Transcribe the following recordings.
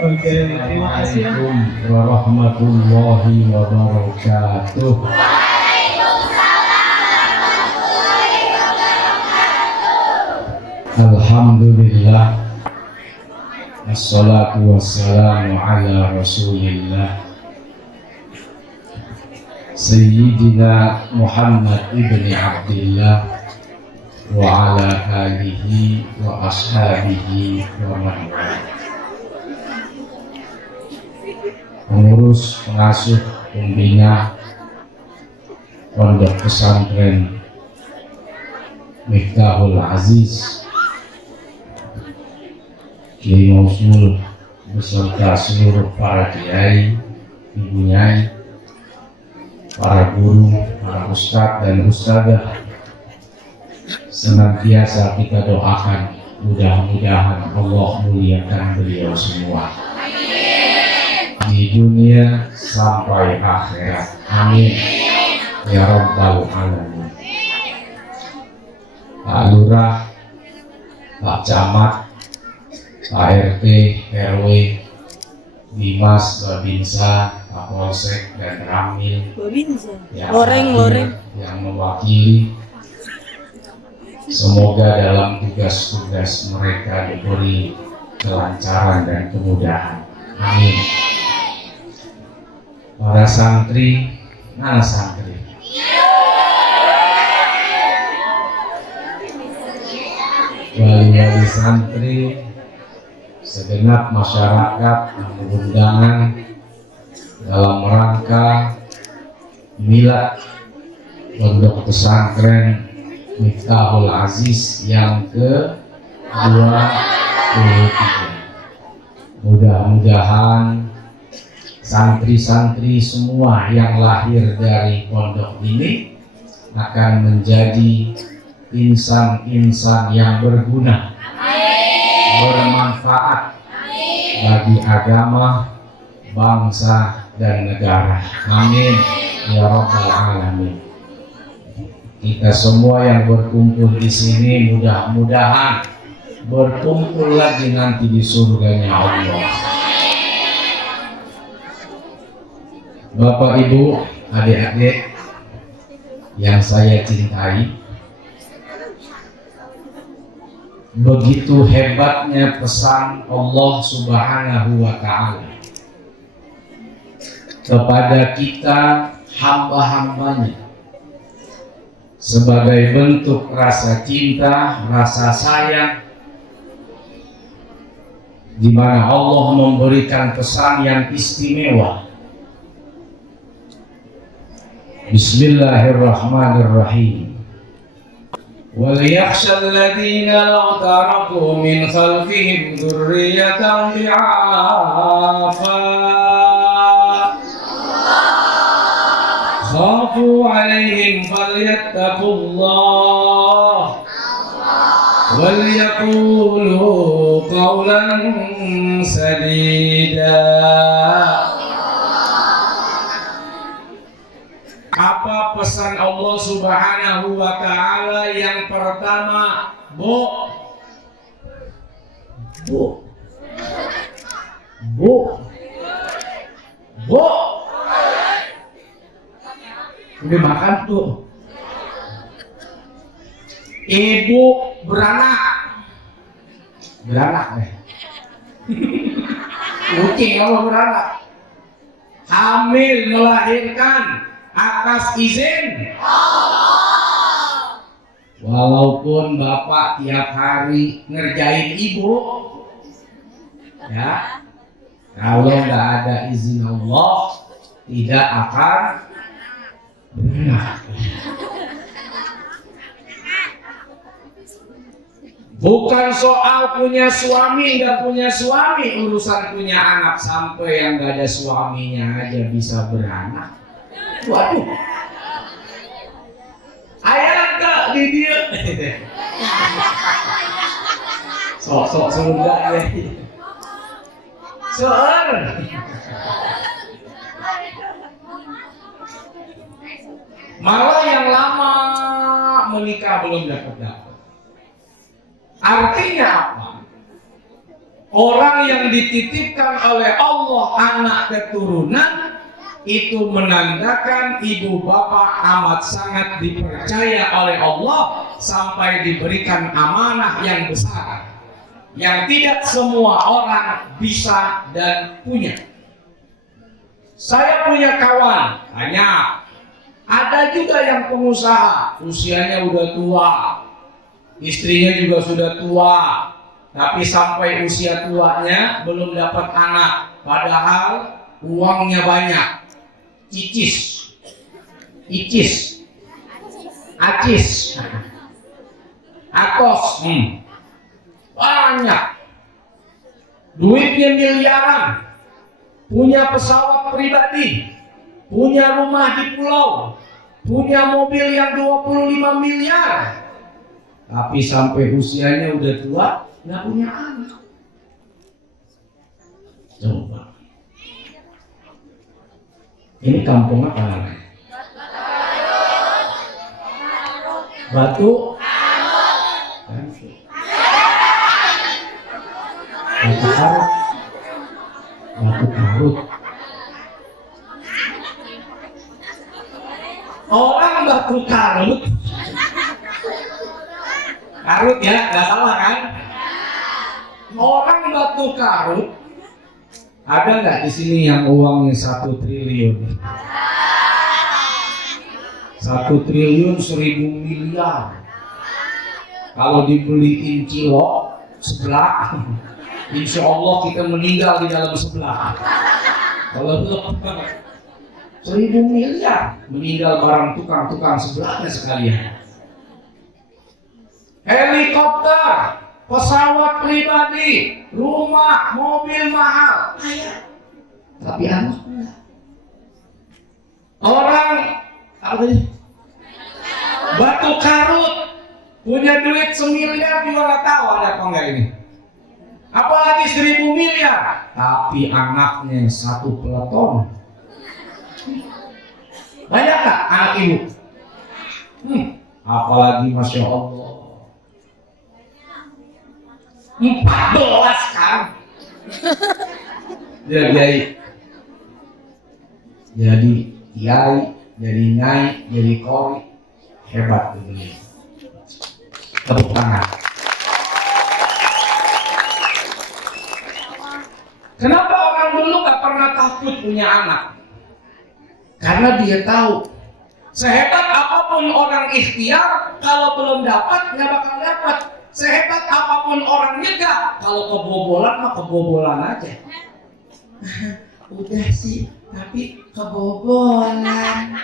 Oke, terima kasih ya. Assalamualaikum warahmatullahi wabarakatuh. Alhamdulillah, assalatu wassalamu ala rasulillah Sayyidina Muhammad ibni Abdillah wa ala alihi wa ashabihi wa man wala. Pengurus, pengasuh, pembina Pondok Pesantren Miftahul Aziz, Kiai Mausul beserta seluruh para kiai, ibu nyai, para guru, para ustadz dan ustadzah, senantiasa kita doakan mudah-mudahan Allah muliakan beliau semua di dunia sampai akhirat. Amin ya rabbal alamin. Pak Lurah, Pak Camat, Pak RT, RW, Dimas, Babinsa, Pak Polsek dan Ramil yang Loreng. yang mewakili. Semoga dalam tugas-tugas mereka diberi kelancaran dan kemudahan. Amin. Para santri, mana santri? Wali-wali santri, segenap masyarakat yang berundangan dalam rangka milad Pondok Pesantren Miftahul Aziz yang ke-23. Mudah-mudahan santri-santri semua yang lahir dari pondok ini akan menjadi insan-insan yang berguna, bermanfaat bagi agama, bangsa, dan negara. Amin ya rabbal alamin. Kita semua yang berkumpul di sini mudah-mudahan berkumpul lagi nanti di surganya Allah. Bapak, Ibu, adik-adik yang saya cintai, begitu hebatnya pesan Allah Subhanahu wa Ta'ala kepada kita hamba-hambanya sebagai bentuk rasa cinta, rasa sayang, di mana Allah memberikan pesan yang istimewa. Bismillahirrahmanirrahim. وَلْيَخْشَى الَّذِينَ لَوْ تَرَكُوا مِنْ خَلْفِهِمْ ذُرِّيَّةً ضِعَافًا خَافُوا عَلَيْهِمْ فَلْيَتَّقُوا اللَّهَ وَلْيَقُولُوا قَوْلًا سَدِيدًا. Apa pesan Allah Subhanahu wa Ta'ala? Yang pertama, Bu, udah makan tuh. Ibu beranak deh. Kucing apa beranak? Hamil, melahirkan atas izin Allah. Walaupun bapak tiap hari ngerjain ibu, ya, kalau nggak ada izin Allah tidak akan beranak. Bukan soal punya suami nggak punya suami, urusan punya anak, sampai yang nggak ada suaminya aja bisa beranak. Waduh, ayah tak di dia. Sok Sunda ya. Soal malah yang lama menikah belum dapat. Artinya apa? Orang yang dititipkan oleh Allah anak keturunan itu menandakan ibu bapak amat sangat dipercaya oleh Allah sampai diberikan amanah yang besar yang tidak semua orang bisa dan punya. Saya punya kawan banyak, ada juga yang pengusaha usianya udah tua, istrinya juga sudah tua, tapi sampai usia tuanya belum dapat anak, padahal uangnya banyak. Icis, acis, akos, banyak, duitnya miliaran, punya pesawat pribadi, punya rumah di pulau, punya mobil yang 25 miliar, tapi sampai usianya udah tua nggak punya anak. Coba. Ini kampung apa namanya? Batu Karut. Batu Karut. Orang Batu Karut. Karut ya, nggak salah kan? Orang Batu Karut. Ada nggak di sini yang uangnya 1 triliun? 1 triliun 1000 miliar. Kalau dibeliin kilo sebelah, insya Allah kita meninggal di dalam sebelah. Kalau belum 1000 miliar, meninggal barang tukang-tukang sebelahnya sekalian. Helikopter, pesawat pribadi, rumah, mobil mahal, kaya, tapi anak enggak. Orang apa ini? Batu Karut punya duit 1 miliar juga nggak tahu ada apa enggak ini. Apalagi 1000 miliar, tapi anaknya 1 peleton. Banyak nggak anak ibu? Apalagi Masya Allah 14 kan. Dia jadi kiai, jadi nyai, jadi kori, hebat tuh beliau. Tepuk tangan. Kenapa orang dulu gak pernah takut punya anak? Karena dia tahu sehebat apapun orang ikhtiar, kalau belum dapat nggak bakal dapat. Sehebat apapun orang nyegah, kalau kebobolan mah kebobolan aja. Udah sih, tapi kebobolan.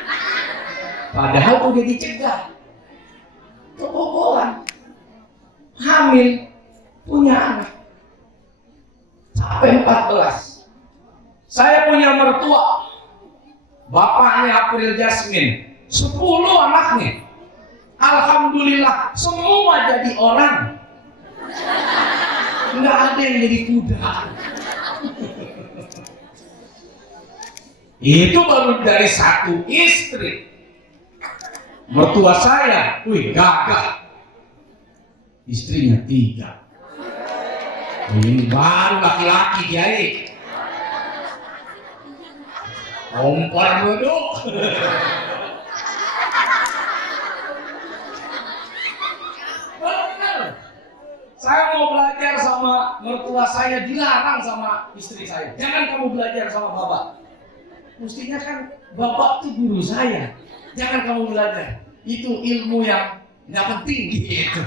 Padahal udah dicegah. Kebobolan. Hamil, punya anak. Sampai 14. Saya punya mertua. Bapaknya April Jasmine. 10 anaknya. Alhamdulillah semua jadi orang. Nggak ada yang jadi kuda. Itu baru dari 1 istri. Mertua saya, gagah. Istrinya 3. Ini baru laki-laki jadi. Kompor duduk. Saya mau belajar sama mertua saya, dilarang sama istri saya. Jangan kamu belajar sama bapak. Mestinya kan bapak itu guru saya. Jangan kamu belajar. Itu ilmu yang nggak penting gitu.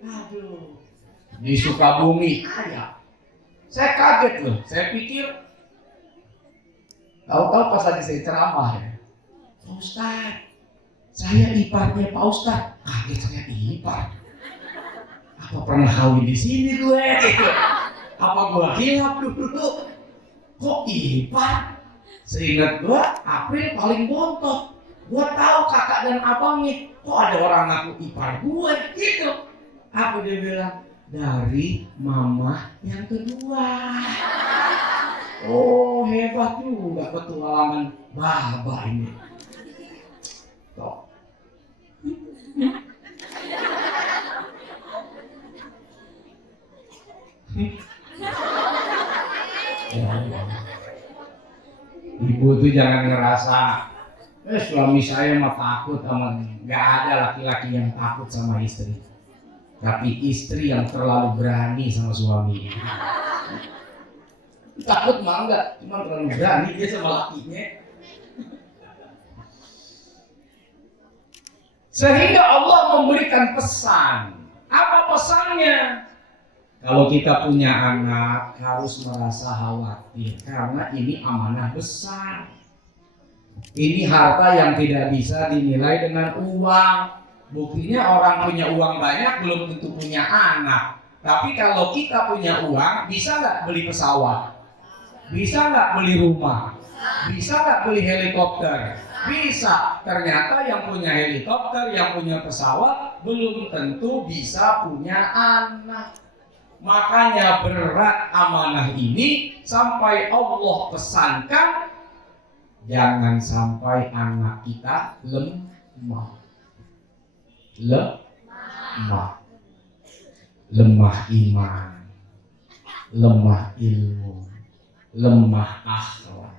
Aduh. Di Sukabumi ada. Saya kaget loh. Saya pikir tahu-tahu pas lagi saya ceramah ya. Pak Ustadz, saya iparnya Pak Ustadz. Kaget saya ipar. Apa pernah kawin di sini gue? Gitu. Apa gue hilap dulu? Kok ipar? Seingat gue, April paling bontot. Gue tahu kakak dan abangnya. Kok ada orang ngaku ipar gue? Gitu. Apa dia bilang? Dari mama yang kedua. Oh, hebat juga petualangan baba ini. Tuh. Ibu tuh jangan ngerasa suami saya mah takut sama, nggak ada laki-laki yang takut sama istri, tapi istri yang terlalu berani sama suami. Takut mah enggak, cuma terlalu berani dia sama lakinya. Sehingga Allah memberikan pesan. Apa pesannya? Kalau kita punya anak harus merasa khawatir karena ini amanah besar. Ini harta yang tidak bisa dinilai dengan uang. Buktinya orang punya uang banyak belum tentu punya anak. Tapi kalau kita punya uang, bisa nggak beli pesawat? Bisa nggak beli rumah? Bisa nggak beli helikopter? Bisa. Ternyata yang punya helikopter, yang punya pesawat belum tentu bisa punya anak. Makanya berat amanah ini sampai Allah pesankan jangan sampai anak kita lemah. Lemah iman, lemah ilmu, lemah akhlak.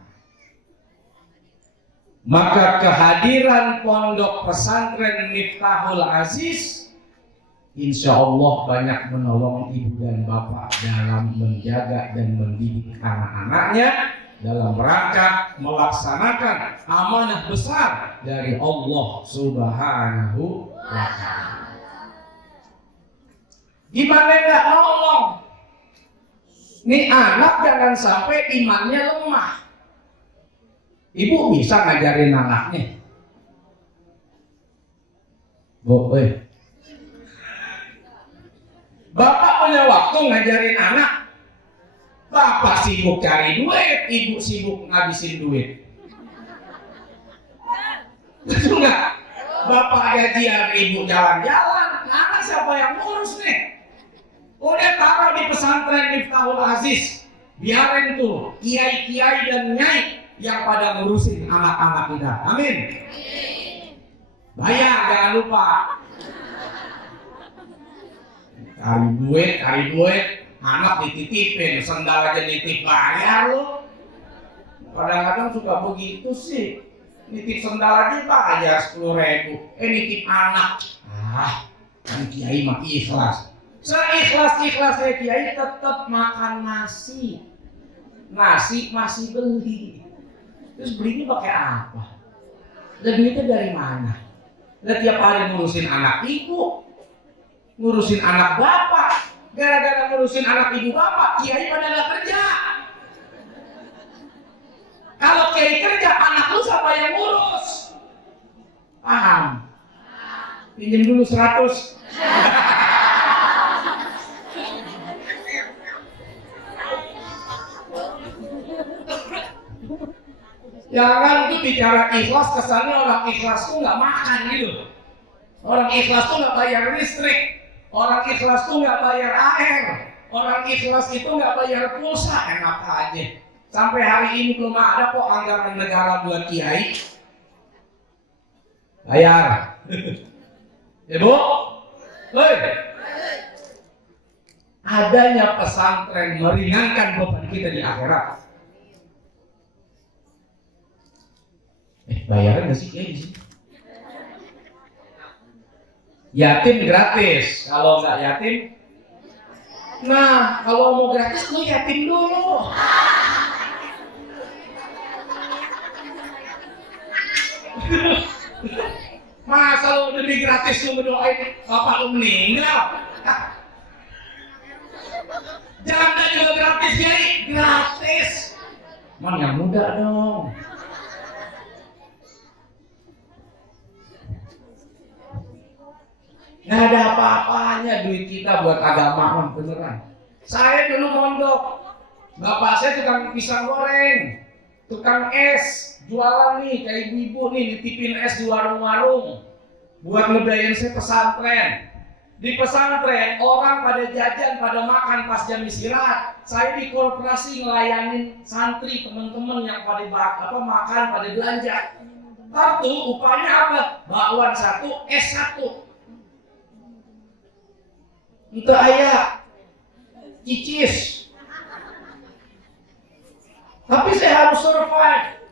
Maka kehadiran pondok pesantren Miftahul Aziz insya Allah banyak menolong ibu dan bapak dalam menjaga dan mendidik anak-anaknya dalam rangka melaksanakan amanah besar dari Allah Subhanahu wa Ta'ala. Gimana nggak nolong? Nih anak jangan sampai imannya lemah. Ibu bisa ngajarin anaknya. Bapak punya waktu ngajarin anak. Bapak sibuk cari duit, ibu sibuk ngabisin duit. Betul nggak? Bapak gajian, ibu jalan-jalan. Anak siapa yang ngurus nih? Udah taruh di pesantren Miftahul Aziz. Biarin tuh kiai-kiai dan nyai yang pada ngurusin anak-anak kita. Amin. Bayar jangan lupa. Cari duit, anak dititipin, sendal aja nitip bayar lu. Kadang-kadang suka begitu sih. Nitip sendal aja bayar 10.000. Nitip anak. Kan kiai mah ikhlas. Seikhlas-ikhlasnya kiai tetap makan nasi. Nasi masih beli. Terus belinya pakai apa? Dan duitnya dari mana? Dan tiap hari ngurusin anak ibu, ngurusin anak bapak. Gara-gara ngurusin anak ibu bapak, kiai pada nggak kerja. Kalau kiai kerja, anak lu siapa yang ngurus? Paham? Pinjam dulu 100. Jangan tuh bicara ikhlas, kesannya orang ikhlas tuh nggak makan gitu. Orang ikhlas tuh nggak bayar listrik. Orang ikhlas tuh nggak bayar air. Orang ikhlas itu nggak bayar pulsa. Enak aja. Sampai hari ini belum ada kok anggaran negara buat kiai. Bayar. Ibu? Hei. Adanya pesantren meringankan beban kita di akhirat. Bayaran nggak sih kayak di sini? Yatim gratis, kalau nggak yatim, nah kalau mau gratis lu yatim dulu. Masa lu demi gratis lu berdoain bapak lu meninggal? Jangan juga gratis jadi gratis. Man yang muda dong. Nggak ada apa-apanya duit kita buat agama, beneran. Saya dulu mondok, bapak saya tukang pisang goreng, tukang es, jualan nih kayak ibu nih nitipin es di warung-warung, buat ngebiayain saya pesantren. Di pesantren orang pada jajan, pada makan pas jam istirahat. Saya di korporasi ngelayanin santri teman-teman yang pada makan, pada belanja. Satu upahnya apa? Bakwan 1, es 1. Itu ayah cicis. Tapi saya harus survive.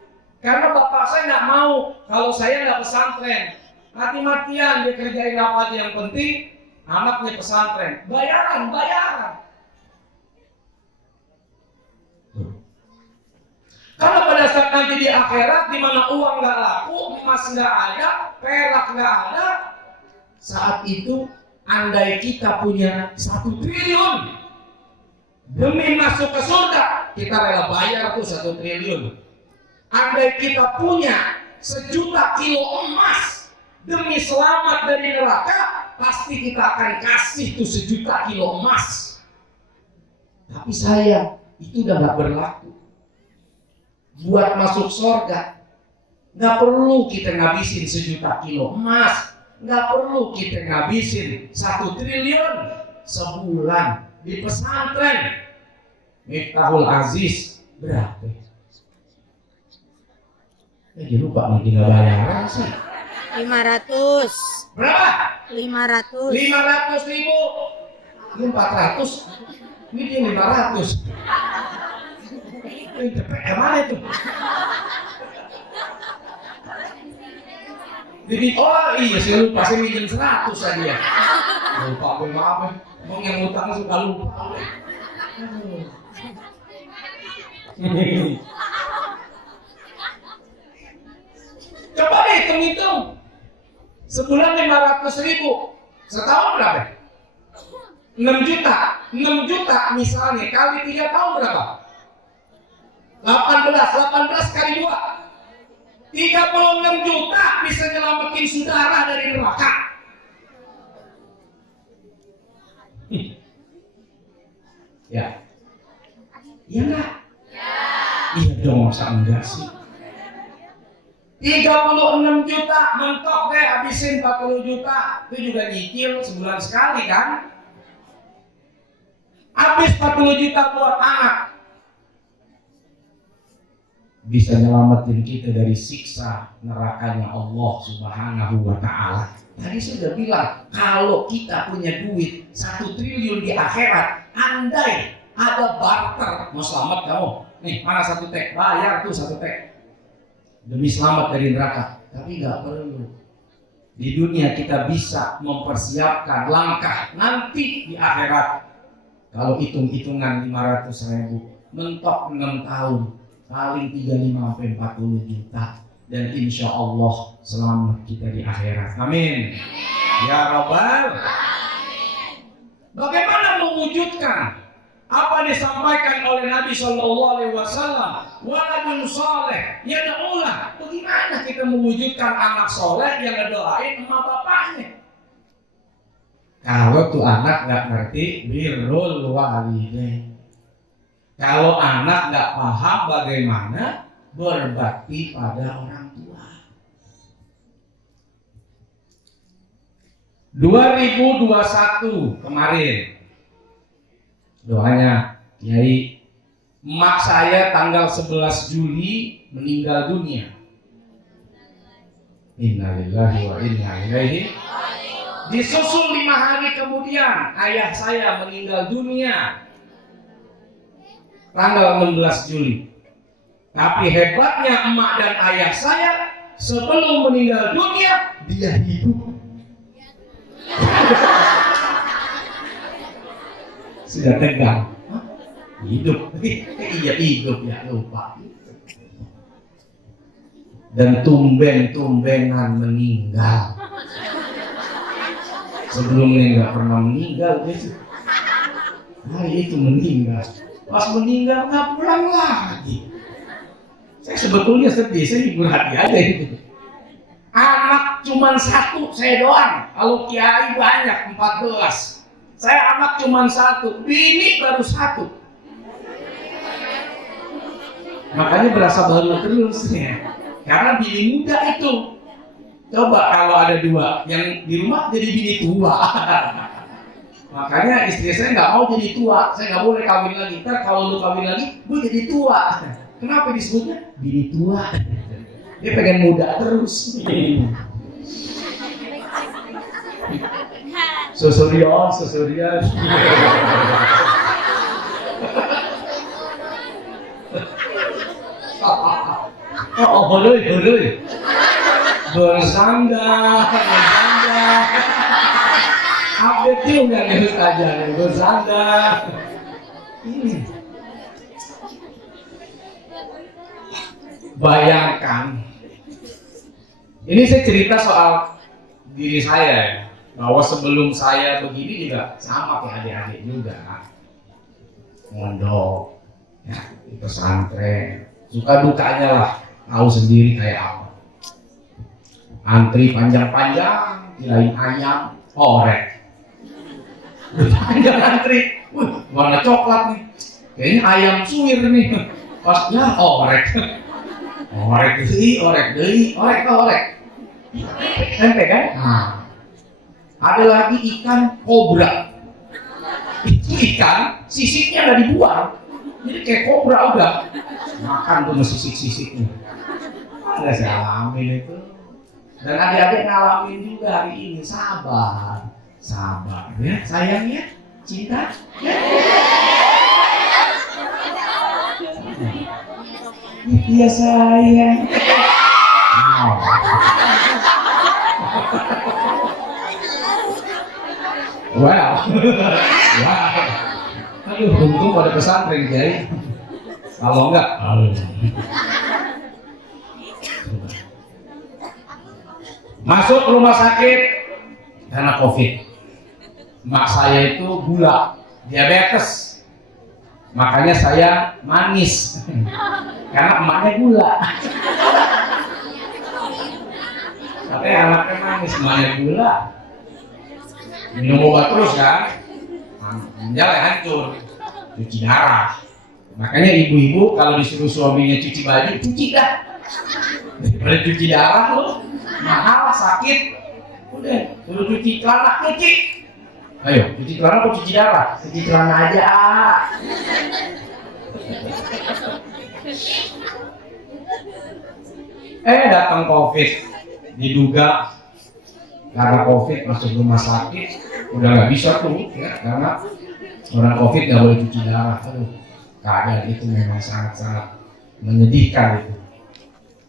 Karena bapak saya nggak mau kalau saya nggak pesantren. Mati-matian dia kerjain apa aja yang penting anaknya pesantren. Bayaran. Karena pada saat nanti di akhirat di mana uang nggak laku, emas nggak ada, perak nggak ada, saat itu andai kita punya 1 triliun demi masuk ke surga, kita rela bayar tuh 1 triliun. Andai kita punya 1.000.000 kilo emas demi selamat dari neraka, pasti kita akan kasih tuh 1.000.000 kilo emas. Tapi sayang, itu udah gak berlaku. Buat masuk surga, gak perlu kita ngabisin 1.000.000 kilo emas, gak perlu kita ngabisin 1 triliun sebulan di pesantren. Miftahul Aziz berapa? Lupa lagi nggak bayaran sih. 500. Berapa? 500. 500.000. Ini 400. Ini dia 500. Ini DPR mana itu? Jadi iya saya lupa, saya minjem 100 aja ya. Lupa gue, maaf ya. Emang yang utang suka lupa. Coba deh hitung-hitung. Sebulan 500.000, setahun berapa? 6 juta. 6 juta misalnya kali 3 tahun berapa? 18 kali 2. 36 juta bisa nyelamatin saudara dari neraka. Ya. Iya enggak? Iya dong, masa enggak sih? 36 juta mentok deh, habisin 40 juta. Itu juga nyicil sebulan sekali kan? Habis 40 juta buat anak. Bisa nyelamatin kita dari siksa nerakanya Allah Subhanahu wa ta'ala. Tadi saya sudah bilang, kalau kita punya duit 1 triliun di akhirat, andai ada barter, mau selamat kamu? Nih, mana 1 teh? Bayar tuh 1 teh. Demi selamat dari neraka. Tapi gak perlu. Di dunia kita bisa mempersiapkan langkah nanti di akhirat. Kalau hitung-hitungan 500.000, mentok 6 tahun, paling 35-40 juta. Dan insya Allah selamat kita di akhirat. Amin. Ya Rabbal. Bagaimana mewujudkan apa yang disampaikan oleh Nabi SAW? Waladun soleh yad'ulah. Bagaimana kita mewujudkan anak soleh yang ngedoain emak bapaknya? Kalau tuh anak nggak ngerti birrul walidain. Kalau anak nggak paham bagaimana berbakti pada orang tua. 2021 kemarin doanya Kiai, emak saya tanggal 11 Juli meninggal dunia. Innalillahi wa inna ilaihi. Disusul 5 hari kemudian ayah saya meninggal dunia tanggal 16 Juli. Tapi hebatnya emak dan ayah saya, sebelum meninggal dunia dia hidup. Sudah tegang. Hidup. Iya hidup ya, lupa. Dan tumben-tumbenan meninggal. Sebelumnya nggak pernah meninggal gitu. Hari itu meninggal. Pas meninggal nggak pulang lagi. Saya sebetulnya sedih, saya hibur hati aja gitu. Anak cuma 1, saya doang. Kalau kiai banyak 14. Saya anak cuma 1, bini baru 1. Makanya berasa baru terus ya. Karena bini muda itu. Coba kalau ada 2, yang di rumah jadi bini tua. Makanya istri saya nggak mau jadi tua, saya nggak boleh kawin lagi. Ntar kalau lu kawin lagi, gue jadi tua. Kenapa disebutnya bini tua? Dia pengen muda terus. Sosorian. Oh, boleh. Bersanda. Update juga nih Ustazah nih, bersanda. Bayangkan, ini saya cerita soal diri saya ya, bahwa sebelum saya begini juga sama kayak adik-adik juga, mondok, ya, di pesantren, suka dukanya lah, tahu sendiri kayak apa. Antri panjang-panjang, kirain ayam, orek. Panjang antri, warna coklat nih, kayaknya ayam suwir nih, pas ya orek. Orek deui, orek. Tempe kan? Nah, ada lagi ikan kobra. Itu ikan, sisiknya nggak dibuang, jadi kayak kobra udah makan tuh sisik-sisiknya. Nggak saya alamin itu. Dan adik-adik ngalamin juga hari ini, sabar ya, sayangnya, cinta. Iya sayang. Wow. Aduh, untung pada pesantren Kiai. Kalau enggak, masuk rumah sakit karena COVID. Mak saya itu gula, diabetes. Makanya saya manis. Karena emaknya gula. Tapi anaknya manis, emaknya gula. Minum obat terus kan, ginjalnya hancur, cuci darah. Makanya ibu-ibu kalau disuruh suaminya cuci baju, cuci dah. Daripada cuci darah lo, mahal, sakit. Udah, suruh cuci celana, cuci. Ayo, cuci celana atau cuci darah? Cuci celana aja. Datang COVID, diduga karena COVID masuk rumah sakit, udah nggak bisa tuh, ya, karena orang COVID nggak boleh cuci darah. Aduh, keadaan itu memang sangat-sangat menyedihkan itu.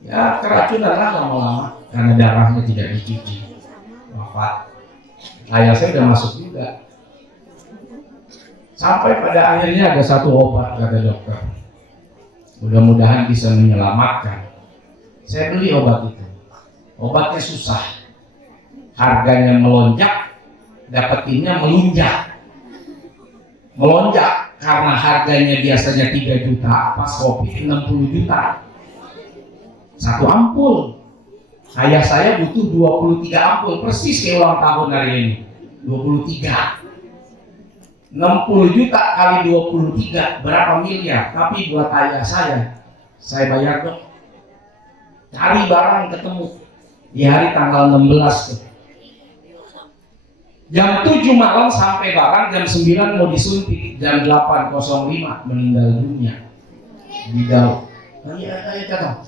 Ya keracunan lah lama-lama karena darahnya tidak dicuci, wafat. Ayah saya udah masuk juga. Sampai pada akhirnya ada satu obat kata dokter. Mudah-mudahan bisa menyelamatkan. Saya beli obat itu. Obatnya susah. Harganya melonjak, dapetinnya melunjak. Melonjak karena harganya biasanya 3 juta, pas kopi 60 juta. Satu ampul. Ayah saya butuh 23 ampul, persis kayak ulang tahun hari ini. 23. 60 juta kali 23 berapa miliar? Tapi buat ayah saya bayar dong. Cari barang ketemu di hari tanggal 16 tuh. Jam 7 malam sampai barang, jam 9 mau disuntik, jam 8.05 meninggal dunia di dalam. Ayo kata.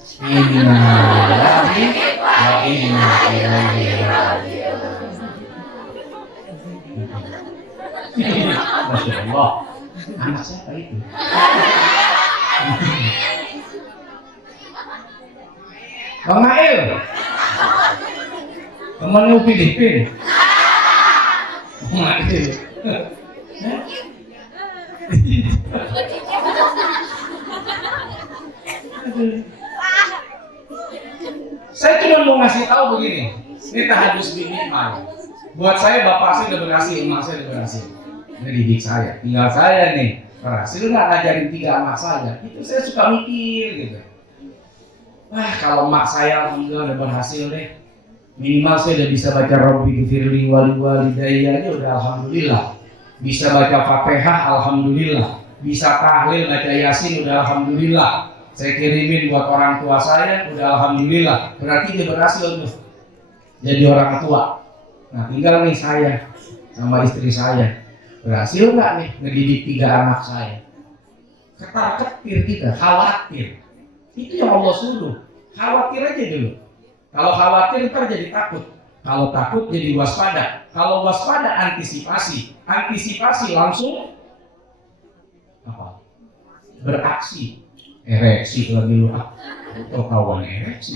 Masya Allah, anak siapa itu? Bang Mail, temen lu Filipin. Mail. Saya cuma mau ngasih tahu begini, ini tahadus minimal. Buat saya bapak saya udah berhasil, emak saya udah berhasil ngedidik saya. Tinggal saya nih berhasil nggak ngajarin 3 anak saya. Itu saya suka mikir gitu. Wah kalau emak saya alhamdulillah udah berhasil deh. Minimal saya udah bisa baca Rabbi Ghfirli walidayya aja udah alhamdulillah. Bisa baca Fatihah alhamdulillah. Bisa tahlil baca Yasin udah alhamdulillah. Saya kirimin buat orang tua saya udah alhamdulillah. Berarti dia berhasil tuh jadi orang tua. Nah tinggal nih saya sama istri saya, berhasil nggak nih ngedidik 3 anak saya? Ketar-ketir kita, khawatir. Itu yang Allah suruh, khawatir aja dulu. Kalau khawatir ntar jadi takut. Kalau takut jadi waspada. Kalau waspada antisipasi. Antisipasi langsung apa? Beraksi. Ereksi lagi lu. Atau kawan ereksi.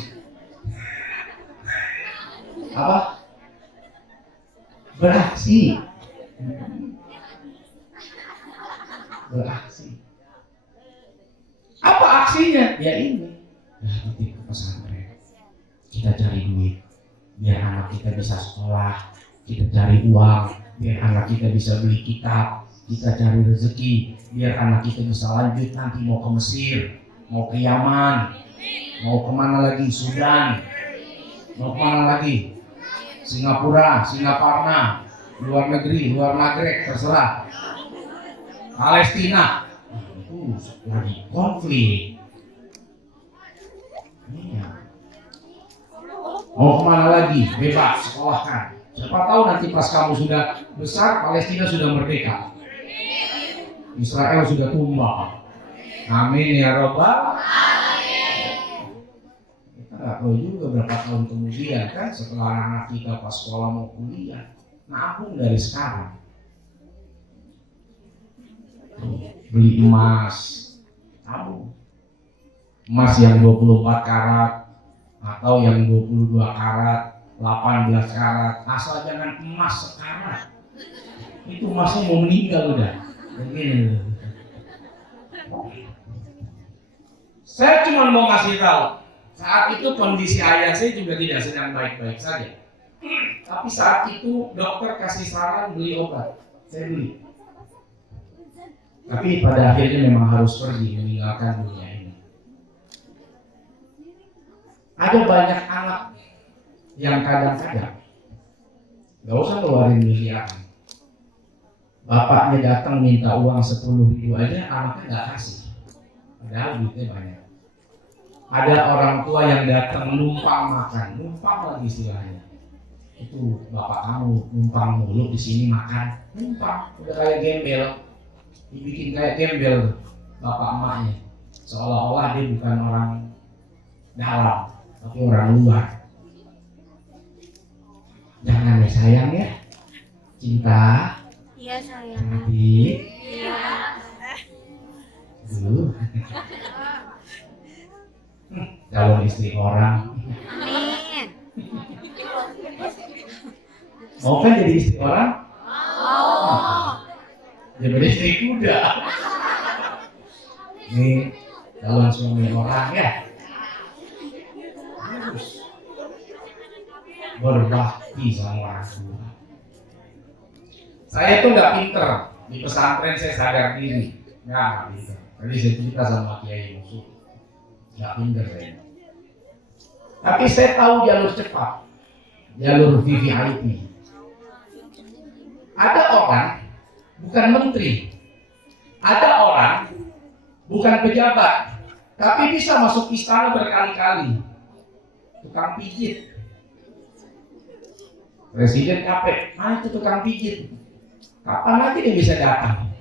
Apa? Beraksi. Beraksi. Apa aksinya? Ya ini. Titip ke pesantren. Kita cari duit biar anak kita bisa sekolah. Kita cari uang biar anak kita bisa beli kitab. Kita cari rezeki biar anak kita bisa lanjut nanti mau ke Mesir, mau ke Yaman, mau kemana lagi, Sudan, mau kemana lagi, Singapura, Singaparna, luar negeri, luar Maghreb, terserah. Palestina, itu lagi konflik. Iya. Mau kemana lagi, bebas, sekolahkan. Siapa tahu nanti pas kamu sudah besar, Palestina sudah merdeka, Israel sudah tumbang. Amin ya Rabbal. Kita nggak tahu juga berapa tahun kemudian kan setelah anak kita pas sekolah mau kuliah, nabung dari sekarang. Beli emas, nabung. Emas yang 24 karat atau yang 22 karat, 18 karat, asal jangan emas sekarat. Itu emasnya mau meninggal udah. Begini. Saya cuma mau kasih tahu, saat itu kondisi ayah saya juga tidak sedang baik-baik saja. Tapi saat itu dokter kasih saran beli obat, saya beli. Tapi pada akhirnya memang harus pergi meninggalkan dunia ini. Ada banyak anak yang kadang-kadang gak usah keluarin miliaran. Bapaknya datang minta uang 10.000 aja, anaknya gak kasih. Padahal duitnya banyak. Ada orang tua yang datang numpang makan, numpang lagi istilahnya. Itu bapak kamu numpang mulu di sini makan, numpang, udah kayak gembel, dibikin kayak gembel bapak emaknya, seolah-olah dia bukan orang dalam, tapi orang luar. Jangan ya sayang ya, cinta. Iya sayang. Adik. Iya. Dulu. Calon istri orang. Amin. Mau kan jadi istri orang? Oh. Jadi istri kuda. Ini calon suami orang ya. Harus berbakti sama orang tua. Saya tuh nggak pinter di pesantren, saya sadar diri. Nggak pinter. Tadi saya cerita sama Kiai Musuh, nggak pinter saya. Tapi saya tahu jalur cepat, jalur VVIP. Ada orang bukan menteri, ada orang bukan pejabat, tapi bisa masuk istana berkali-kali. Tukang pijit. Presiden capek, itu tukang pijit. Kapan lagi dia bisa datang?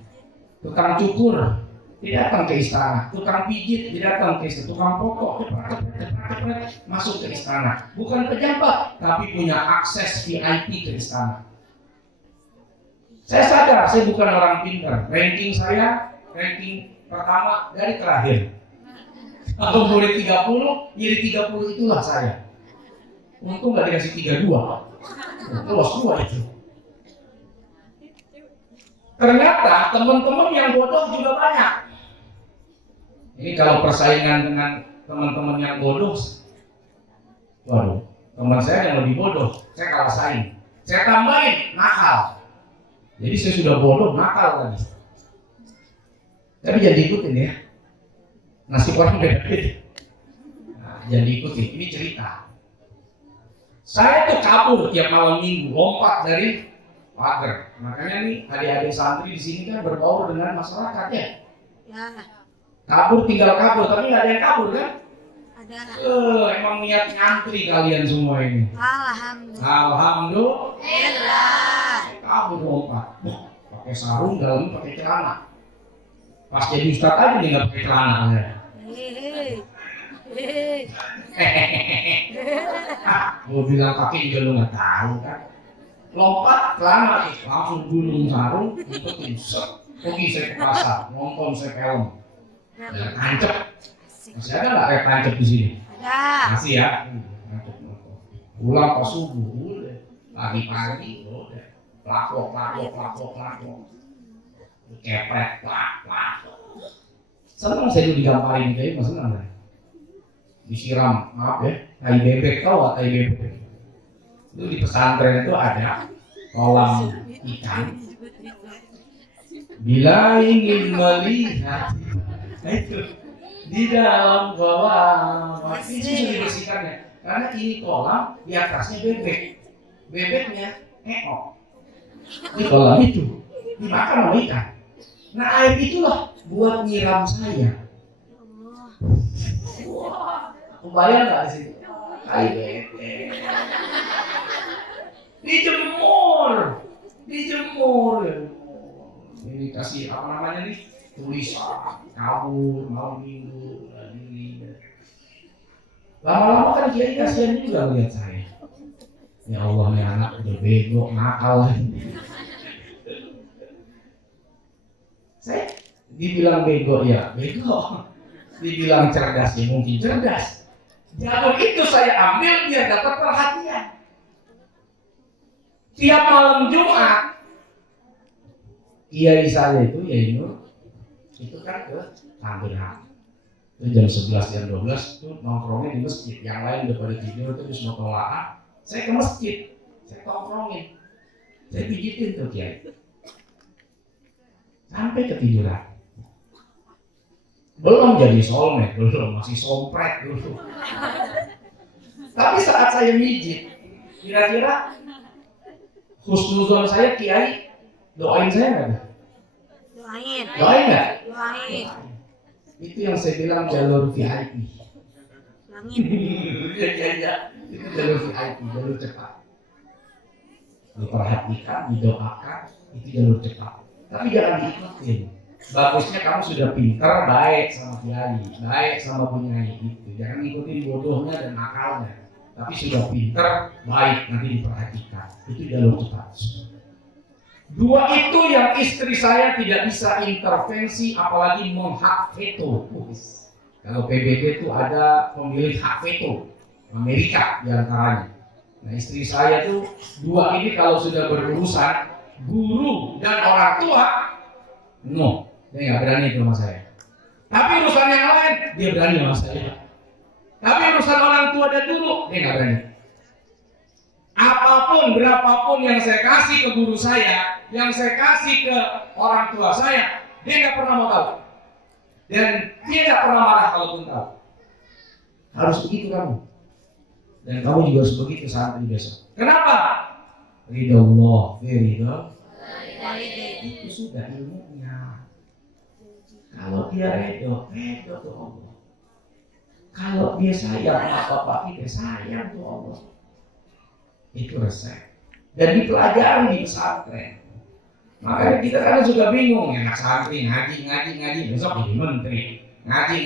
Tukang cukur, dia datang ke istana. Tukang pijit, dia datang ke istana. Tukang foto, masuk ke istana. Bukan pejabat, tapi punya akses VIP ke istana. Saya sadar, saya bukan orang pintar. Ranking saya, ranking pertama dari terakhir. Kalau boleh 30, jadi 30 itulah saya. Untung gak dikasih 32. Los 2 itu. Ternyata teman-teman yang bodoh juga banyak. Ini kalau persaingan dengan teman-teman yang bodoh, waduh, teman saya yang lebih bodoh, saya kalah saing. Saya tambahin nakal. Jadi saya sudah bodoh, nakal lagi. Tapi jangan diikutin ya. Nasib orang beda-beda. Nah, jangan diikutin. Ini cerita. Saya tuh kabur tiap malam minggu, lompat dari pagar. Makanya nih adik-adik santri di sini kan berbaur dengan masyarakat ya. Ya. Kabur tinggal kabur, tapi nggak ada yang kabur kan? Ada. Emang niat ngantri kalian semua ini. Alhamdulillah. Alhamdulillah. Kabur lompat. Pakai sarung, dalamnya pakai celana. Pas jadi ustadz aja nih nggak pakai celana. Gue bilang pakai juga lu nggak tahu kan. Lompat celana langsung gulung sarung, ngikutin set. Pergi saya ke pasar, nonton saya film. Dan tancap Masih ada nggak kayak tancap di sini? Ada. Masih ya. Tancap. Pulang pas subuh udah. Pagi-pagi udah. Plakok. Kepret, plak. Senang saya itu digamparin kayak mas senang saya. Disiram, maaf ya, tai bebek, tahu nggak tai bebek? Itu di pesantren itu ada kolam ikan. Bila ingin melihat, nah itu di dalam kolam, ini susah dibersihkannya. Karena ini kolam di atasnya bebeknya eok. Di kolam itu dimakan oleh ikan. Nah air itulah buat nyiram saya. Kebayang nggak di situ? Tai bebek. Dijemur. Ini kasih apa namanya nih? Tulisan, kabur, malam minggu, ini. Lama-lama kan kiai kasihan juga melihat saya. Ya Allah, nih anak udah bego, nakal. Saya dibilang bego ya bego, dibilang cerdas ya mungkin cerdas. Jalur itu saya ambil biar dapat perhatian. Tiap malam Jumat, kiai saya itu itu kan ke Tangerang. Itu jam 11 jam 12 itu nongkrongnya di masjid. Yang lain udah pada tidur itu semua tolaak. Saya ke masjid, saya nongkrongin, saya pijitin tuh kiai. Sampai ketiduran. Belum jadi soulmate, belum, masih sompret dulu. Tapi saat saya mijit, kira-kira husnuzon saya kiai doain saya nggak? Doain nggak? Doain. Itu yang saya bilang jalur VIP. Langit. Iya, itu jalur VIP, jalur cepat. Diperhatikan, didoakan, itu jalur cepat. Tapi jangan diikutin. Bagusnya kamu sudah pintar, baik sama kiai, baik sama bunyai itu. Jangan ikutin bodohnya dan akalnya. Tapi sudah pintar, baik, nanti diperhatikan. Itu jalur cepat. Dua itu yang istri saya tidak bisa intervensi, apalagi menghak veto. Kalau PBB itu ada pemilik hak veto, Amerika diantaranya. Nah istri saya tuh dua ini kalau sudah berurusan guru dan orang tua, no, dia nggak berani sama saya. Tapi urusan yang lain dia berani sama saya. Tapi urusan orang tua dan guru dia nggak berani. Apapun, berapapun yang saya kasih ke guru saya, yang saya kasih ke orang tua saya, dia nggak pernah mau tahu. Dan dia nggak pernah marah kalaupun tahu. Harus begitu kamu. Dan kamu juga harus begitu santri besok. Kenapa? Ridho Allah, ridho. Itu sudah ilmunya. Kalau dia ridho tuh Allah. Kalau dia sayang sama bapak kita, sayang tuh Allah. Itu resep. Dan dipelajari di pesantren. Makanya kita kan juga bingung, enak santri ngaji, besok jadi menteri. Ngaji,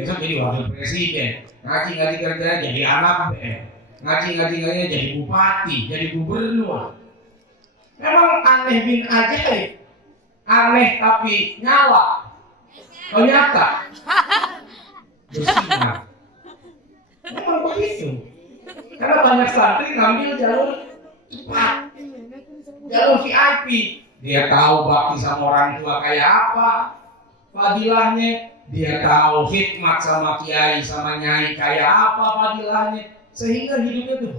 besok jadi wakil presiden. Ngaji kerja jadi anak BM. Ngaji jadi bupati, jadi gubernur. Memang aneh bin ajaib. Aneh tapi nyala. Oh nyata. Bersinar. Memang begitu. Karena banyak santri ngambil jalur cepat. Jalur VIP. Dia tahu bakti sama orang tua kayak apa. Fadilahnya. Dia tahu hikmat sama kiai sama nyai kayak apa fadilahnya. Sehingga hidupnya tuh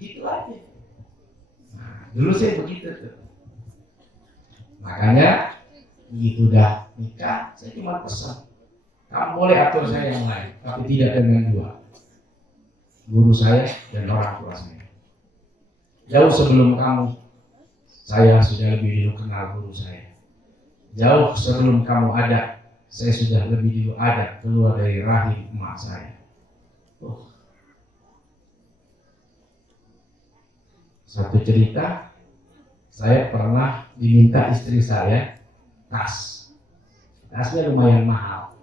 gitu aja. Nah, dulu saya begitu tuh. Makanya begitu udah nikah, saya cuma pesan, kamu boleh atur saya yang lain, tapi tidak dengan dua, guru saya dan orang tua saya. Jauh sebelum kamu, saya sudah lebih dulu kenal guru saya. Jauh sebelum kamu ada, saya sudah lebih dulu ada keluar dari rahim emak saya. Satu cerita, saya pernah diminta istri saya tas. Tasnya lumayan mahal.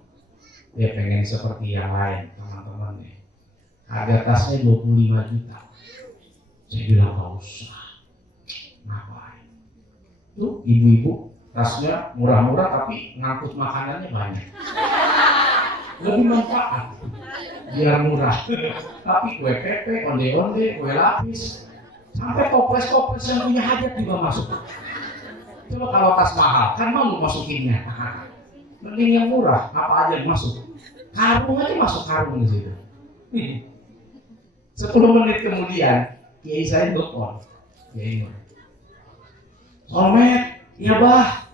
Dia pengen seperti yang lain teman-temannya. Harga tasnya 25 juta. Saya bilang gak usah. Ngapain? Tuh ibu-ibu tasnya murah-murah tapi ngangkut makanannya banyak. Lebih manfaat, biar murah. Tapi kue pepe, onde-onde, kue lapis, sampai toples-toples yang punya hajat juga masuk. Coba kalau tas mahal, kan malu masukinnya. Mending yang murah, apa aja yang masuk. Karung aja masuk karung di situ. 10 menit kemudian, kiai saya telepon. Kiai Nur. Solmed, iya bah.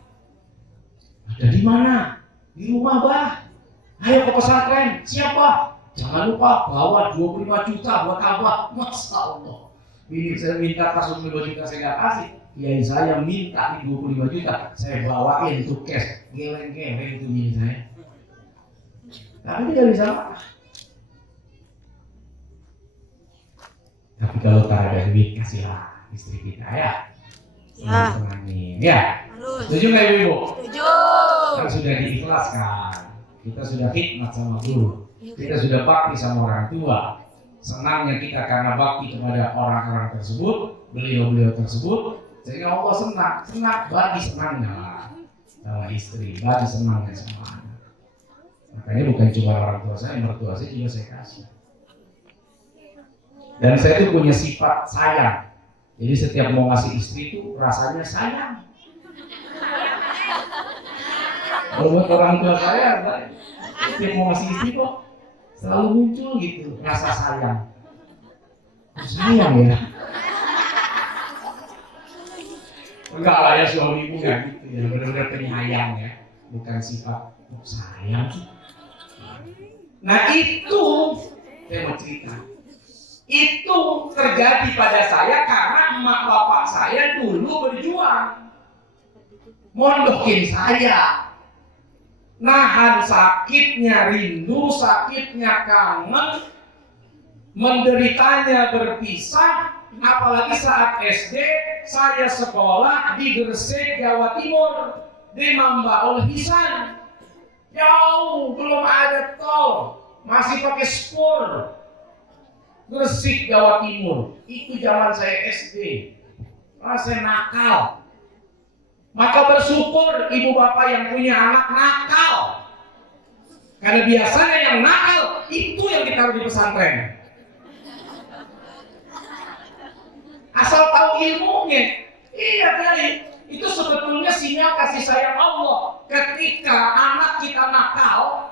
Ada di mana? Di rumah bah. Ayo ke pesantren, siap bah. Jangan lupa bawa 25 juta buat apa? Masya Allah. Ini saya minta pas 25 juta saya nggak kasih. Kiai saya minta di 25 juta, saya bawain tuh cash. Geleng-geleng itu bini saya. Tapi tidak bisa marah. Tapi kalau tak ada duit, kasihlah istri kita ya. Ya. Senangin ya. Harus. Setuju nggak ibu-ibu? Setuju. Kan sudah diikhlaskan. Kita sudah khidmat sama guru. Kita sudah bakti sama orang tua. Senangnya kita karena bakti kepada orang-orang tersebut, beliau-beliau tersebut, sehingga Allah senang bagi senangnya sama istri, bagi senangnya sama anak. Makanya bukan cuma orang tua saya, mertua saya juga saya kasih. Dan saya itu punya sifat sayang. Jadi setiap mau ngasih istri itu rasanya sayang. Kalau buat orang tua saya, setiap mau ngasih istri kok selalu muncul gitu rasa sayang. Sayang ya. Enggak lah ya, suami ibu nggak gitu ya, benar-benar penyayang ya, bukan sifat sayang. Nah itu saya mau cerita. Itu terjadi pada saya karena emak bapak saya dulu berjuang mondokin saya, nahan sakitnya rindu, sakitnya kangen, menderitanya berpisah. Apalagi saat SD saya sekolah di Gresik, Jawa Timur, di Mambaul Hisan, jauh, belum ada tol, masih pakai spur. Gresik, Jawa Timur, itu zaman saya SD. Saya nakal. Maka bersyukur ibu bapak yang punya anak nakal. Karena biasanya yang nakal itu yang ditaruh di pesantren. Asal tahu ilmunya. Iya kali. Itu sebetulnya sinyal kasih sayang Allah. Ketika anak kita nakal,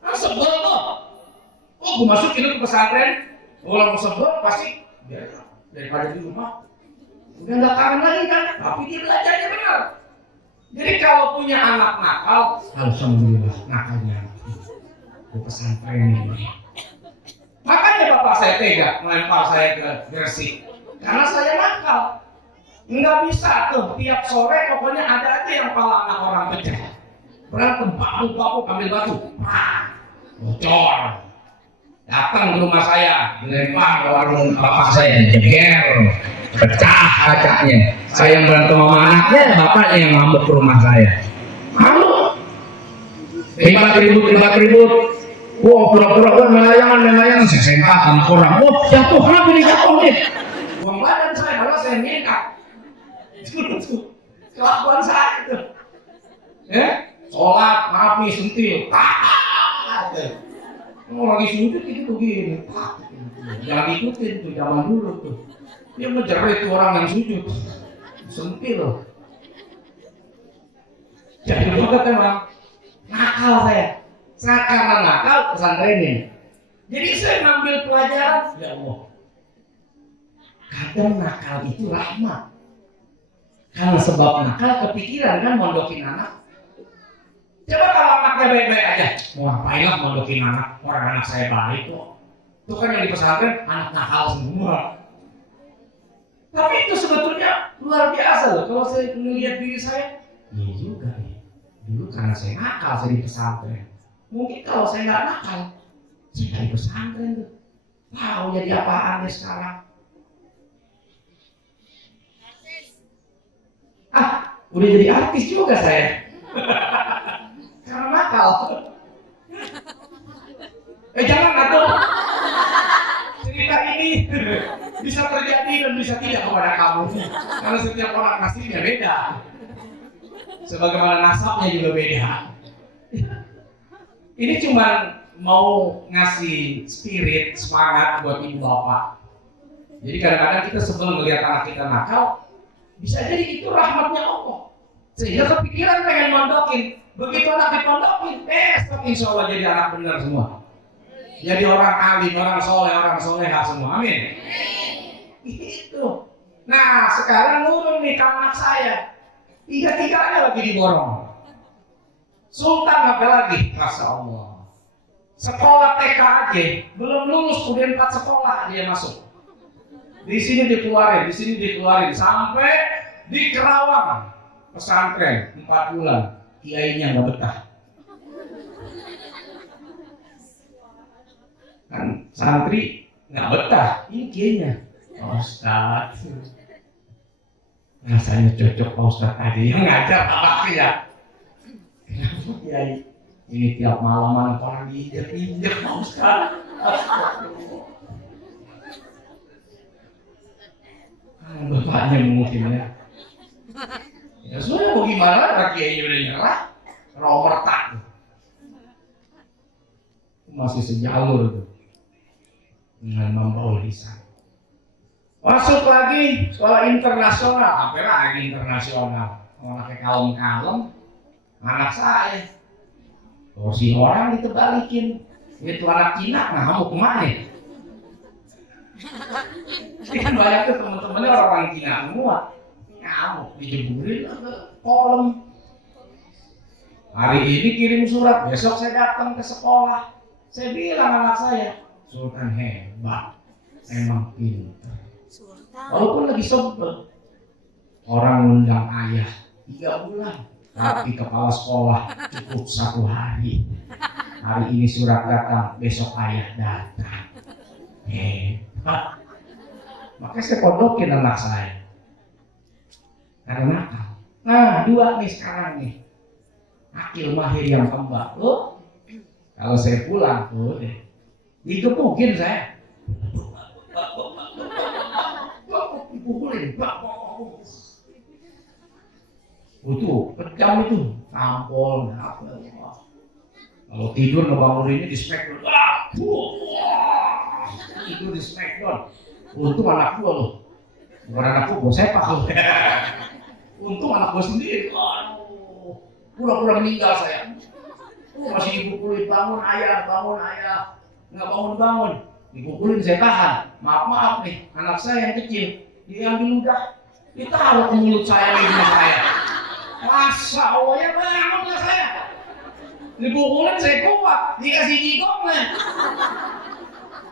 kan sebel tuh. Oh, gue masukin ke pesantren. Kalau mau sebel pasti daripada di rumah. Udah gak kangen lagi kan, tapi dia belajarnya benar. Jadi kalau punya anak nakal, alhamdulillah nakalnya ke pesantren ini. Makanya bapak saya tega melempar saya ke Gresik, karena saya nakal. Nggak bisa tuh tiap sore pokoknya ada aja yang pala anak orang pecah. Berantem baku ambil batu, bocor. Datang ke rumah saya, dilempar ke warung bapak saya, jeger, pecah kacanya. Saya yang berantem sama anaknya, bapaknya yang ngambek ke rumah saya. Malu, ribut. Wah, pura-pura melayang, saya sempat anak orang. Wah, jatuh, kenapa ini jatuh nih? Buang badan saya, malah saya minta. Kelakuan saya itu. Sholat, maaf nih, sentil. Lagi sujud itu begini. Jangan ikutin tuh, zaman dulu tuh. Dia menjerit orang yang sujud. Sentil. Jadi juga memang nakal saya. Karena nakal pesantrenin. Jadi saya ngambil pelajaran. Ya Allah. Kadang nakal itu rahmat. Karena sebab nakal kepikiran kan mondokin anak. Coba kalau anaknya baik-baik aja. Mau ngapain lah mondokin anak. Orang anak saya baik kok. Itu kan yang di pesantren anak nakal semua. Tapi itu sebetulnya luar biasa loh. Kalau saya melihat diri saya, iya juga ya. Dulu karena saya nakal, saya di pesantren. Mungkin kalau saya nggak nakal, saya nggak di pesantren tuh. Tahu jadi apaan deh sekarang. Udah jadi artis juga saya. Karena nakal. Jangan atuh. Cerita ini bisa terjadi dan bisa tidak kepada kamu. Karena setiap orang nasibnya beda. Sebagaimana nasabnya juga beda. Ini cuma mau ngasih spirit, semangat buat ibu bapak. Jadi kadang-kadang kita sebelum melihat anak kita nakal, bisa jadi itu rahmatnya Allah. Sehingga kepikiran pengen mondokin. Begitu anak dipondokin, stop, insya Allah jadi anak benar semua. Jadi orang alim, orang soleha semua. Amin. Itu. Nah sekarang nurun nih ke anak saya. Tiga-tiganya lagi diborong. Sultan apa lagi? Masya Allah. Sekolah TK aja belum lulus, udah 4 sekolah dia masuk. Di sini dikeluarin, sampai di Kerawang pesantren 4 bulan. Kiainya nggak betah. Kan santri nggak betah, ini kiainya. Ustaz, rasanya cocok Pak Ustaz tadi yang ngajar apa ya? Kenapa kiai? Ini tiap malam orang diinjek Pak Ustaz. Bapaknya mungkin ya. Ya sudah, mau gimana? Kiai udah nyerah, romertak. Masih sejalur tuh dengan membawa lisan. Masuk lagi sekolah internasional, apa lagi internasional? Anaknya kalem-kalem, anak saya. Kursi orang ditebalikin, itu anak Cina, nah kamu kemana? Ini kan banyak tuh teman-temannya orang Cina semua. Kamu dijeburin ke kolom. Hari ini kirim surat, besok saya datang ke sekolah. Saya bilang anak saya, Sultan hebat, emang pintar. Walaupun lagi sebel, orang undang ayah 3 bulan, tapi kepala sekolah cukup 1 hari. Hari ini surat datang, besok ayah datang. Hebat. Makanya saya pondokin anak saya. Karena nakal. Nah 2 nih sekarang nih. Akil mahir yang kembar. Kalau saya pulang, digebukin saya. Dipukulin. Itu kejam itu. Tampol. Kalau tidur ngebanguninnya di smackdown. Itu di smackdown. Untung anak gua loh. Bukan anak gua sepak loh. Untung anak gua sendiri. Pura-pura meninggal saya. Masih dipukulin, bangun ayah, nggak bangun. Dipukulin saya tahan. Maaf nih, anak saya yang kecil, dia ambil ludah, ditaruh ke mulut saya nih rumah saya. Masya Allah ya bangunlah saya. Dipukulin saya kuat, dikasih jigongnya.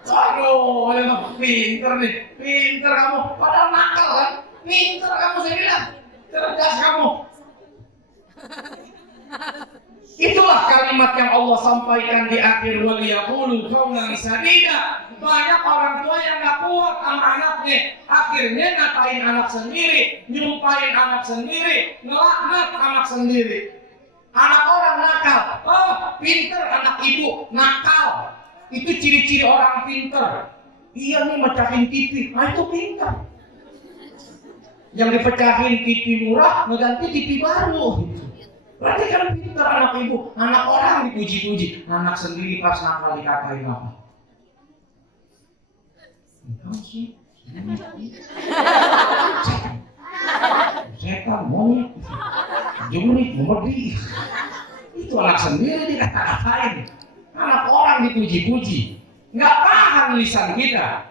Aduh, emang pinter nih, pinter kamu. Padahal nakal kan, pinter kamu saya bilang, cerdas kamu. Itulah kalimat yang Allah sampaikan di akhir wal yaqulu qawlan sadida. Banyak orang tua yang gak kuat sama anaknya, akhirnya ngatain anak sendiri, nyumpahin anak sendiri, ngelaknat anak sendiri. Anak orang nakal, pinter anak ibu, nakal. Itu ciri-ciri orang pinter. Iya nih mecahin TV, nah itu pinter. Yang dipecahin TV murah, ngeganti TV baru. Berarti kan pintar anak ibu, anak orang dipuji-puji, anak sendiri pas nakal dikatain apa? Kamu sih, setan, monyet, jumlah, memedi. Itu anak sendiri dikata-katain, anak orang dipuji-puji, nggak paham lisan kita.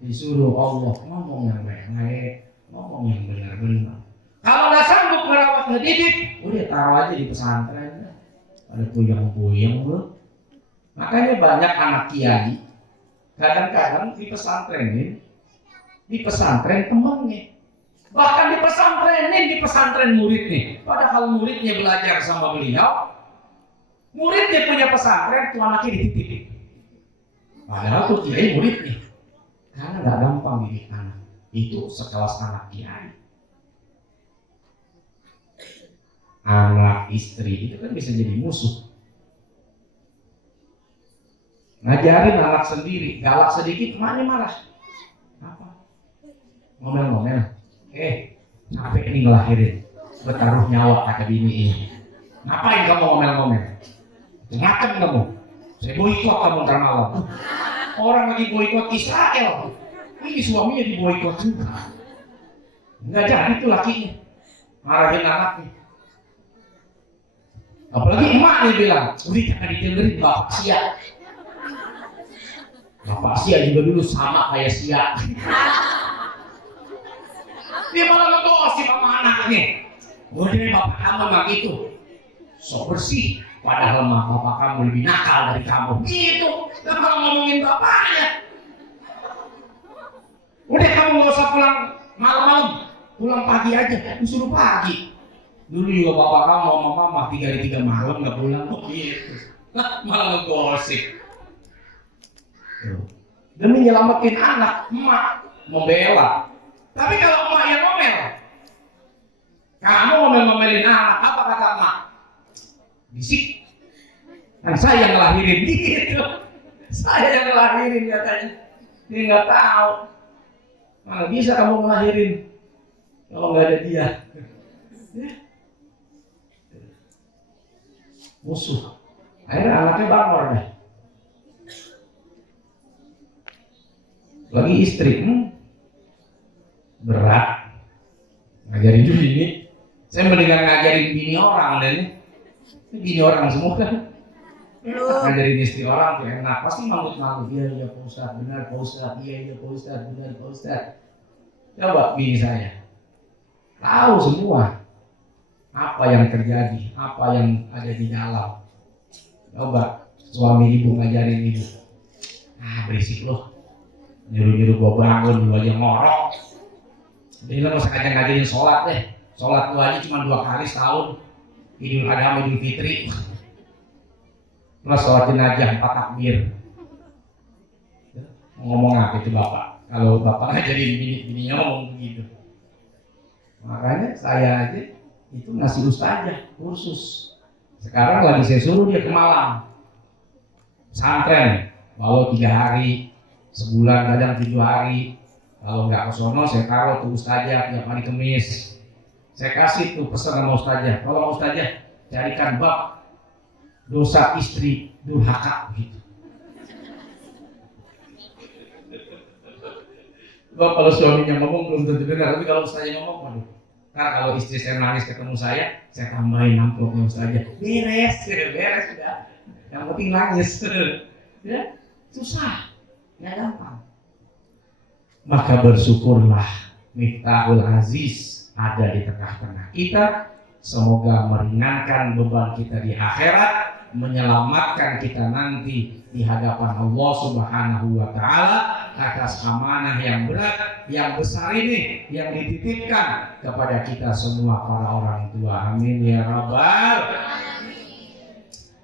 Disuruh Allah ngomong yang baik-baik, ngomong yang benar-benar. Kalau nggak sanggup merawat ngedidik, udah taruh aja di pesantren. Ada puyeng-puyeng bro. Makanya banyak anak kiai, kadang-kadang di pesantren temennya. Bahkan di pesantren muridnya. Padahal muridnya belajar sama beliau, muridnya punya pesantren, tuh anaknya dititipin. Padahal tuh kiai muridnya. Karena nggak gampang didik anak. Itu sekelas anak kiai. Anak istri itu kan bisa jadi musuh. Ngajarin anak sendiri, galak sedikit, emaknya marah. Apa? Ngomel-ngomel. Capek nih ngelahirin. bertaruh nyawa kata bini ini. Ngapain kamu ngomel-ngomel? Ngacem kamu. Saya boikot kamu ntar malam. Orang lagi boikot Israel. Ini suaminya diboikot juga. Nggak jadi tuh lakinya. Marahin anaknya. Apalagi emaknya bilang, udah jangan didengerin bapak Sia. Bapak Sia juga dulu sama kayak Sia. Dia malah ngegosip sama anaknya. Udah bapak kamu emang gitu. Sok bersih. Padahal mah bapak kamu lebih nakal dari kamu. Gitu. Dan kalau ngomongin bapaknya. Udah kamu gak usah pulang malam-malam. Pulang pagi aja. Disuruh pagi. Dulu juga bapak kamu sama mama 3 hari 3 malam gak pulang. Oh gitu. Malah ngegosip. Demi nyelamatin anak, emak membela. Tapi kalau emak yang ngomel, kamu ngomel-ngomelin anak, apa kata emak? Bisik. Kan saya yang ngelahirin gitu. Saya yang ngelahirin katanya. Dia nggak tahu. Mana bisa kamu ngelahirin kalau nggak ada dia? Ya. Musuh. Akhirnya anaknya bangor deh. Lagi istri, berat ngajarin juga ini. Saya mendingan ngajarin bini orang dan ini bini orang semua kan. Ngajarin istri orang tuh enak, pasti mangut-mangut. Iya Pak Ustadz, benar Pak Ustadz, iya Pak Ustadz, benar Pak Ustadz. Coba bini saya tahu semua apa yang terjadi, apa yang ada di dalam. Coba suami ibu ngajarin ibu, berisik loh. Nyuruh-nyuruh gua bangun, gua aja ngorok. Jadi lo gak usah ngajarin sholat deh. Sholat gua aja cuma 2 kali setahun. Idul Adha, Idul Fitri. Plus sholat jenazah 4 takbir. Ngomong apa itu bapak? Kalau bapak ngajarin bini-bininya ngomong begitu. Makanya saya aja itu ngasih ustazah kursus. Sekarang lagi saya suruh dia ke Malang. Pesantren. Bawa 3 hari. Sebulan kadang 7 hari. Kalau nggak ke sono saya taruh tuh ustazah tiap hari Kamis. Saya kasih tuh pesan sama ustazah. Kalau ustazah carikan bab dosa istri durhaka gitu. Bab kalau suaminya ngomong belum tentu benar, tapi kalau ustazah ngomong, waduh. Nah kalau istri saya nangis ketemu saya tambahin amplopnya ustazah. Beres sudah. Yang penting nangis. Ya, susah. Ya gampang. Maka bersyukurlah Miftahul Aziz ada di tengah-tengah kita. Semoga meringankan beban kita di akhirat, menyelamatkan kita nanti di hadapan Allah Subhanahu wa Ta'ala atas amanah yang berat, yang besar ini yang dititipkan kepada kita semua para orang tua. Amin ya Rabbal.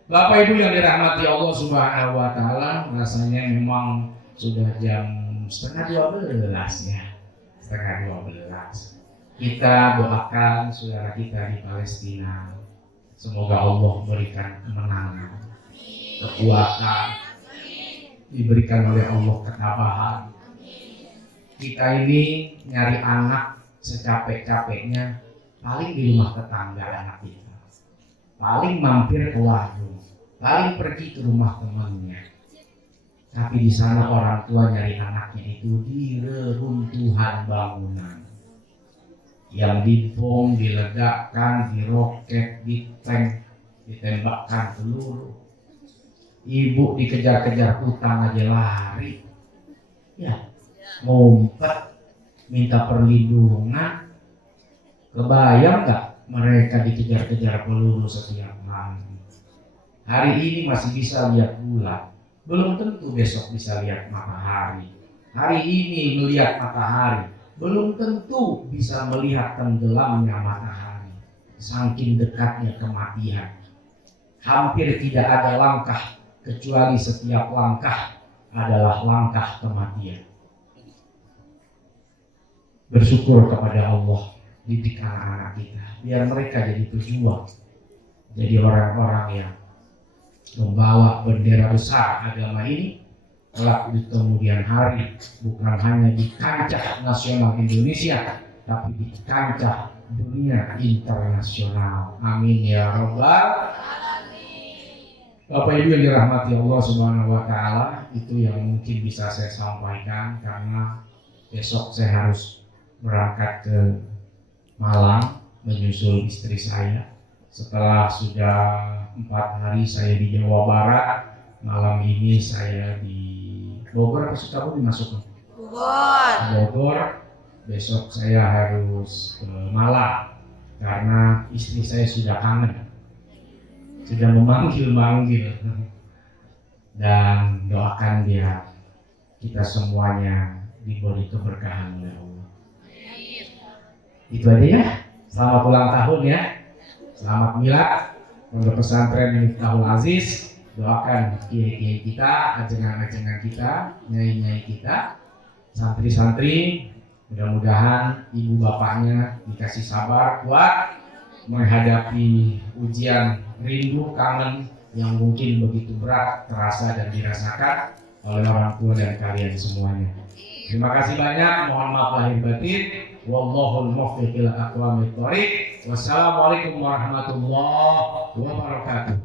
Bapak Ibu yang dirahmati Allah Subhanahu wa Ta'ala, rasanya memang sudah jam 11:30 ya, 11:30. Kita doakan saudara kita di Palestina, semoga Allah berikan kemenangan, kekuatan, diberikan oleh Allah ketabahan. Kita ini nyari anak secapek-capeknya, paling di rumah tetangga anak kita, paling mampir ke warung, paling pergi ke rumah temannya. Tapi di sana orang tua nyari anaknya itu di reruntuhan bangunan, yang dibom, diledakkan, diroket, ditank, ditembakkan peluru. Ibu dikejar-kejar utang aja lari, ya ngumpet minta perlindungan. Kebayang nggak mereka dikejar-kejar peluru setiap malam? Hari ini masih bisa lihat bulan, belum tentu besok bisa lihat matahari. Hari ini melihat matahari, belum tentu bisa melihat tenggelamnya matahari. Saking dekatnya kematian, hampir tidak ada langkah kecuali setiap langkah adalah langkah kematian. Bersyukur kepada Allah, didik anak-anak kita biar mereka jadi pejuang, jadi orang-orang yang membawa bendera besar agama ini kelak di kemudian hari, bukan hanya di kancah nasional Indonesia, tapi di kancah dunia internasional. Amin ya robbal alamin. Bapak Ibu yang dirahmati Allah Subhanahu wa taala, itu yang mungkin bisa saya sampaikan karena besok saya harus berangkat ke Malang menyusul istri saya. Setelah sudah 4 hari saya di Jawa Barat, malam ini saya di Bogor. Apa Sukabumi masuk? Bogor. Besok saya harus ke Malang karena istri saya sudah kangen, sudah memanggil-manggil. Dan doakan dia, kita semuanya diberi keberkahan oleh Allah. Itu aja ya. Selamat ulang tahun ya. Selamat milad. Pondok Pesantren Miftahul Aziz. Doakan kiai-kiai kita, ajengan-ajengan kita, nyai-nyai kita, santri-santri. Mudah-mudahan ibu bapaknya dikasih sabar kuat menghadapi ujian rindu kangen yang mungkin begitu berat terasa dan dirasakan oleh orang tua dan kalian semuanya. Terima kasih banyak. Mohon maaf lahir batin. Wallahul muwaffiq ila aqwamit thoriq. Wassalamualaikum warahmatullahi wabarakatuh.